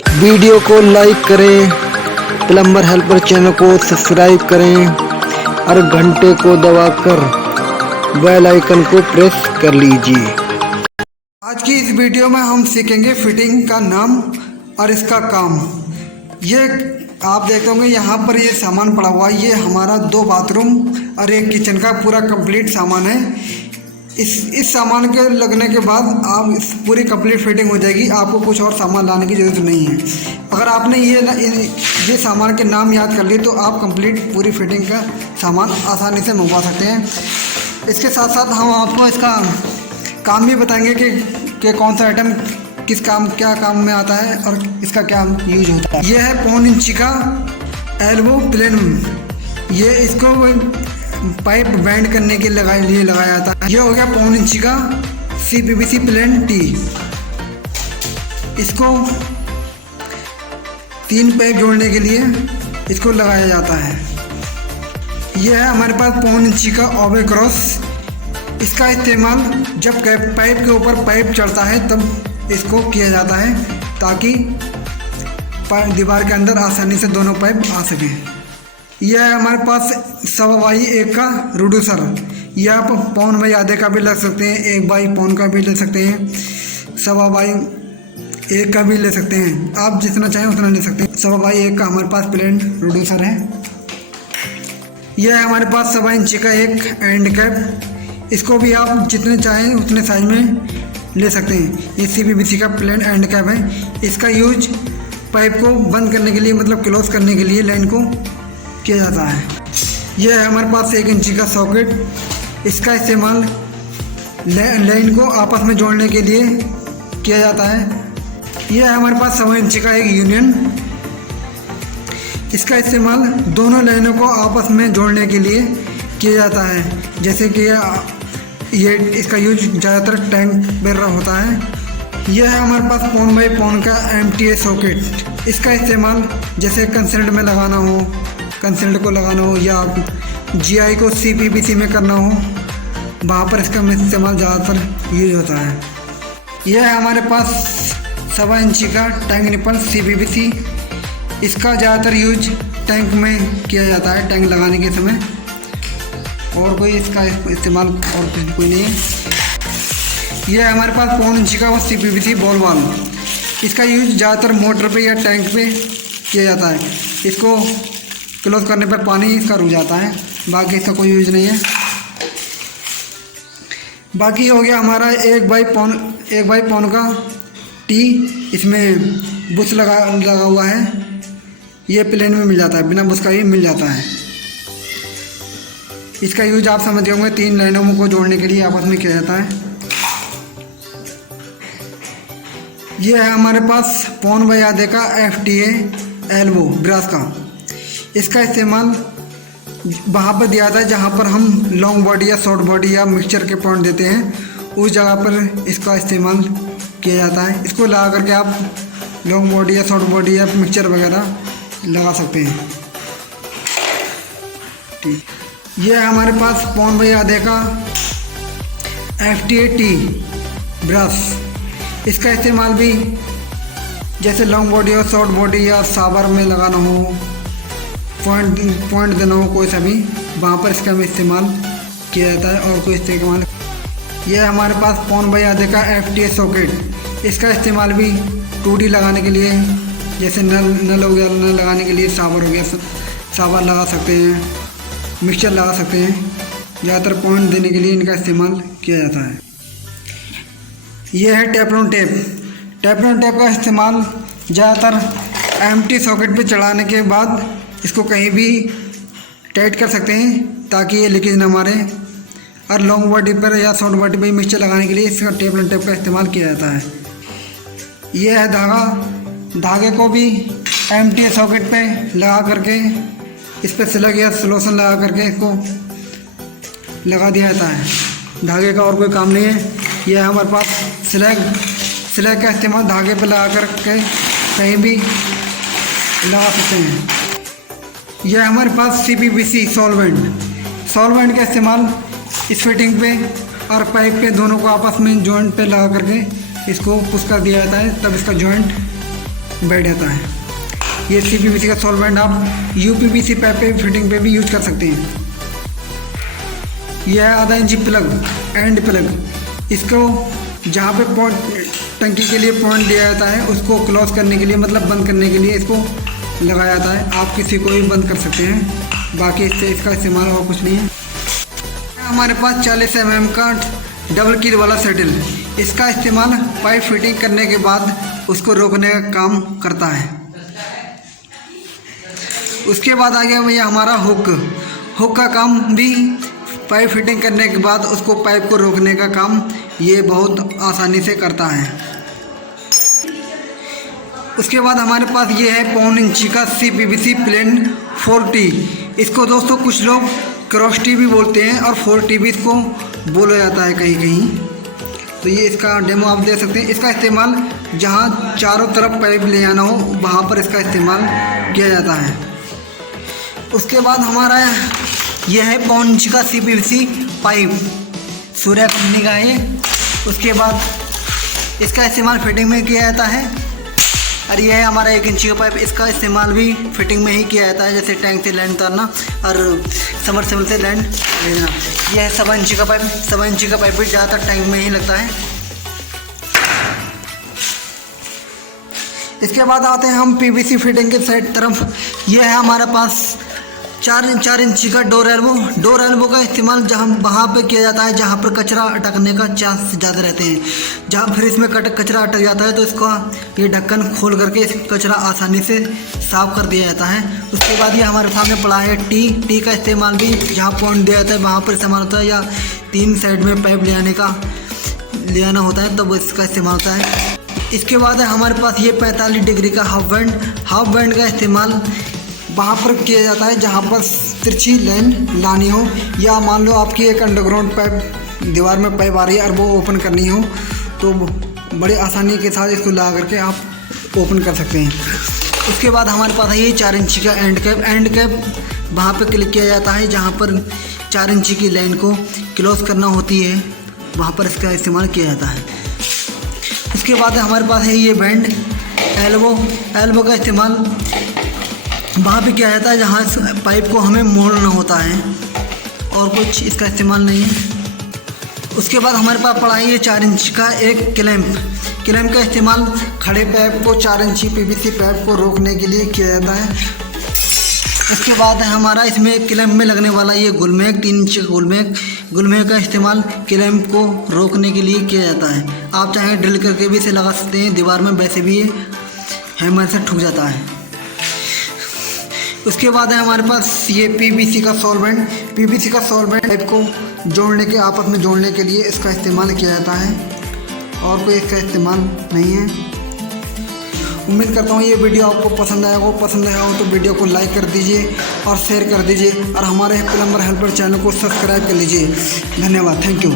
Video को like करें, plumber helper channel को सब्सक्राइब करें और घंटे को दबाकर बेल आइकन को प्रेस कर लीजिए। आज की इस वीडियो में हम सीखेंगे फिटिंग का नाम और इसका काम। ये आप देखते होंगे यहाँ पर ये सामान पड़ा हुआ है। ये हमारा 2 बाथरूम और एक किचन का पूरा कंप्लीट सामान है। इस सामान के लगने के बाद आप पूरी कंप्लीट फिटिंग हो जाएगी। आपको कुछ और सामान लाने की ज़रूरत नहीं है। अगर आपने ये सामान के नाम याद कर लिए तो आप कंप्लीट पूरी फिटिंग का सामान आसानी से मंगवा सकते हैं। इसके साथ साथ हम आपको इसका काम भी बताएंगे कि कौन सा आइटम किस काम क्या काम में आता है और इसका क्या यूज होता है। यह है 1.5 इंच का एल्बो प्लेन। ये इसको पाइप बैंड करने के लिए लगाया जाता है। यह हो गया 1.5 इंच का CPVC प्लेन टी। इसको 3 पाइप जोड़ने के लिए इसको लगाया जाता है। यह है हमारे पास 1.5 इंच का ओवे क्रॉस। इसका इस्तेमाल जब पाइप के ऊपर पाइप चढ़ता है तब इसको किया जाता है ताकि दीवार के अंदर आसानी से दोनों पाइप आ सकें। यह है हमारे पास 1.25 का रिड्यूसर। यह आप 1.25 का भी ले सकते हैं, 1/1 का भी ले सकते हैं, 1.25 का भी ले सकते हैं। आप जितना चाहें उतना ले सकते हैं। 1.25 का हमारे पास प्लेन रिड्यूसर है। यह है हमारे पास 1.25 इंच का एक एंड कैप। इसको भी आप जितने चाहें उतने साइज में ले सकते हैं। ये CPVC का प्लेन एंड कैप है। इसका यूज पाइप को बंद करने के लिए मतलब क्लोज करने के लिए लाइन को किया जाता है। यह है हमारे पास 1 इंच का सॉकेट। इसका इस्तेमाल लाइन को आपस में जोड़ने के लिए किया जाता है। यह है हमारे पास 1.25 इंच का एक यूनियन। इसका इस्तेमाल दोनों लाइनों को आपस में जोड़ने के लिए किया जाता है। जैसे कि ये इसका यूज ज़्यादातर टैंक पर होता है। यह है हमारे पास 1.25 का MTA सॉकेट। इसका इस्तेमाल जैसे कंसेंट में लगाना हो, कंसेंट को लगाना हो या GI को CPVC में करना हो, वहाँ पर इसका इस्तेमाल ज़्यादातर यूज होता है। यह है हमारे पास 1.25 इंच का टैंक निपल CPVC। इसका ज़्यादातर यूज टैंक में किया जाता है, टैंक लगाने के समय। और कोई इसका इस्तेमाल और कोई नहीं है। यह है हमारे पास 1.25 इंच का CPVC बॉल वाल्व। इसका यूज ज़्यादातर मोटर पे या टैंक पे किया जाता है। इसको क्लोज करने पर पानी इसका रुक जाता है, बाकी इसका कोई यूज नहीं है। बाकी हो गया हमारा 1/1 का टी। इसमें बुश लगा हुआ है। ये प्लेन में मिल जाता है, बिना बुश का भी मिल जाता है। इसका यूज आप समझते होंगे 3 लाइनों को जोड़ने के लिए आपस में किया जाता है। यह है हमारे पास 1.25 का FTA एल्बो ब्रास का। इसका इस्तेमाल वहाँ पर दिया जाता है जहाँ पर हम लॉन्ग बॉडी या शॉर्ट बॉडी या मिक्सचर के पॉइंट देते हैं, उस जगह पर इसका इस्तेमाल किया जाता है। इसको लगा करके आप लॉन्ग बॉडी या शॉर्ट बॉडी या मिक्सचर वगैरह लगा सकते हैं। ठीक, यह है हमारे पास 1.25 का FTA टी ब्रश। इसका इस्तेमाल भी जैसे लॉन्ग बॉडी और शॉर्ट बॉडी या सावर में लगाना हो, पॉइंट देना हो कोई सा भी, वहाँ पर इसका भी इस्तेमाल किया जाता है। और कोई इस्तेमाल यह हमारे पास 1.25 का FTA सॉकेट। इसका इस्तेमाल भी 2D लगाने के लिए, जैसे नल हो गया, नल लगाने के लिए सावर हो गया, सावर लगा सकते हैं, मिक्सचर लगा सकते हैं। ज़्यादातर पॉइंट देने के लिए इनका इस्तेमाल किया जाता है। यह है टेफ्लॉन टेप। टेफ्लॉन टेप का इस्तेमाल ज़्यादातर एम्प्टी सॉकेट पे चढ़ाने के बाद इसको कहीं भी टाइट कर सकते हैं ताकि ये लीकेज ना मारे। और लॉन्ग बॉडी पर या शॉर्ट बॉडी पर मिक्सचर लगाने के लिए इसका टेफ्लॉन टेप का इस्तेमाल किया जाता है। यह है धागा। धागे को भी MTA सॉकेट पे लगा करके इस पर सिलक या सलोशन लगा करके इसको लगा दिया जाता है। धागे का और कोई काम नहीं है। यह हमारे पास सिलक का इस्तेमाल धागे पर लगा करके कहीं भी लगा सकते हैं। यह हमारे पास CPVC सॉल्वेंट का इस्तेमाल इस फिटिंग पे और पाइप के दोनों को आपस में जॉइंट पे लगा करके इसको पुश कर दिया जाता है, तब इसका जॉइंट बैठ जाता है। ये CPVC का सॉल्वेंट आप UPVC पाइप पे फिटिंग पे भी यूज कर सकते हैं। यह है आधा इंची प्लग, एंड प्लग। इसको जहाँ पे पॉइंट टंकी के लिए पॉइंट दिया जाता है उसको क्लोज करने के लिए, मतलब बंद करने के लिए इसको लगाया जाता है। आप किसी को भी बंद कर सकते हैं, बाकी इससे इसका इस्तेमाल और कुछ नहीं है। हमारे पास 40 mm का डबल कील वाला सेटल। इसका इस्तेमाल पाइप फिटिंग करने के बाद उसको रोकने का काम करता है। उसके बाद आ गया भैया हमारा हुक। हुक का काम भी पाइप फिटिंग करने के बाद उसको पाइप को रोकने का काम ये बहुत आसानी से करता है। उसके बाद हमारे पास ये है 1.5 इंची का CPVC प्लेन 4T। इसको दोस्तों कुछ लोग क्रॉस टी भी बोलते हैं और 4T भी इसको बोला जाता है कहीं कहीं। तो ये इसका डेमो आप देख सकते हैं। इसका इस्तेमाल जहाँ चारों तरफ पाइप ले जाना हो वहाँ पर इसका इस्तेमाल किया जाता है। उसके बाद हमारा यह है 1.5 इंच का CPVC पाइप, सूर्या कंपनी का है। उसके बाद इसका इस्तेमाल फिटिंग में किया जाता है। और यह है हमारा 1 इंची का पाइप। इसका इस्तेमाल भी फिटिंग में ही किया जाता है, जैसे टैंक से लैंड उतारना और सबमर्सिबल से लैंड भेजना। यह है 7 इंची का पाइप। 7 इंची का पाइप भी ज़्यादातर टैंक में ही लगता है। इसके बाद आते हैं हम PVC फिटिंग के साइड तरफ। यह है हमारे पास 4 इंची का डोर एल्बो। डोर एल्बो का इस्तेमाल जहाँ वहाँ पे किया जाता है जहाँ पर कचरा अटकने का चांस ज़्यादा रहते हैं। जहाँ फिर इसमें कचरा अटक जाता है तो इसका ये ढक्कन खोल करके इस कचरा आसानी से साफ़ कर दिया जाता है। उसके बाद ये हमारे सामने पड़ा है टी का इस्तेमाल भी जहाँ पॉइंट दिया जाता है वहाँ पर इस्तेमाल होता है, या 3 साइड में पाइप ले आना होता है तब इसका इस्तेमाल होता है। इसके बाद है हमारे पास ये 45 डिग्री का हाफ बैंड का इस्तेमाल वहाँ पर किया जाता है जहाँ पर तिरछी लाइन लानी हो, या मान लो आपकी एक अंडरग्राउंड पाइप दीवार में पाइप आ रही है और वो ओपन करनी हो तो बड़े आसानी के साथ इसको ला करके आप ओपन कर सकते हैं। उसके बाद हमारे पास है ये 4 इंची का एंड कैप। वहाँ पर क्लिक किया जाता है जहाँ पर 4 इंची की लाइन को क्लोज करना होती है, वहाँ पर इसका इस्तेमाल किया जाता है। उसके बाद हमारे पास है ये बैंड एल्बो का इस्तेमाल वहाँ पे किया जाता है जहाँ पाइप को हमें मोड़ना होता है, और कुछ इसका इस्तेमाल नहीं है। उसके बाद हमारे पास पड़ा है ये 4 इंच का एक क्लैंप का इस्तेमाल खड़े पाइप को 4 इंची PVC पाइप को रोकने के लिए किया जाता है। उसके बाद है हमारा इसमें क्लैंप में लगने वाला ये गुलमेक, 3 इंच गुलमेक का इस्तेमाल क्लैंप को रोकने के लिए किया जाता है। आप चाहें ड्रिल करके भी इसे लगा सकते हैं दीवार में, वैसे भी ये हैमर से ठुक जाता है। उसके बाद है हमारे पास ये PVC का सॉल्वेंट पाइप को आपस में जोड़ने के लिए इसका इस्तेमाल किया जाता है, और कोई इसका इस्तेमाल नहीं है। उम्मीद करता हूँ ये वीडियो आपको पसंद आया हो तो वीडियो को लाइक कर दीजिए और शेयर कर दीजिए, और हमारे प्लम्बर हेल्पर चैनल को सब्सक्राइब कर लीजिए। धन्यवाद, थैंक यू।